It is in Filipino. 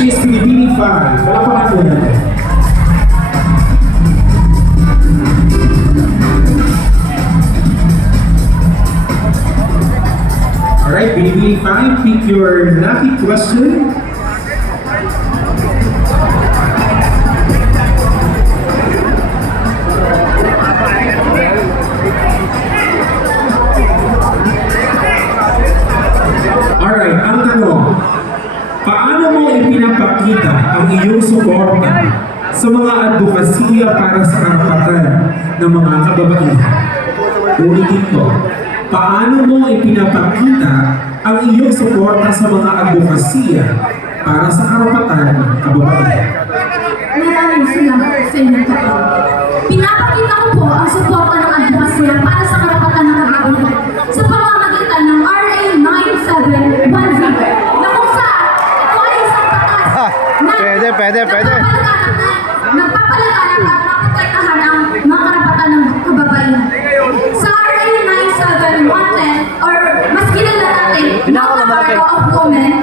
She's Pilipini 5. Palapakan po natin. Alright, Pilipini 5, pick your lucky question. Alright, ang tanong, paano mo ipinapakita ang iyong suporta sa mga advokasya para sa karapatan ng mga kababaihan? Ulitin ko, paano mo ipinapakita ang iyong suporta sa mga advokasya para sa karapatan ng kababaihan? Maraming salamat sa inyong kapatid. Pinapakita ko po ang suporta ng advokasya para sa karapatan ng kababaihan sa pamamagitan ng RA 9710 na kung saan ito ay isang batas na Pwede. nagpapalaganap at maprotektahan ang mga karapatan ng kababaihan. Sa RA 9710 or mas kilala natin, Magna Carta of Women,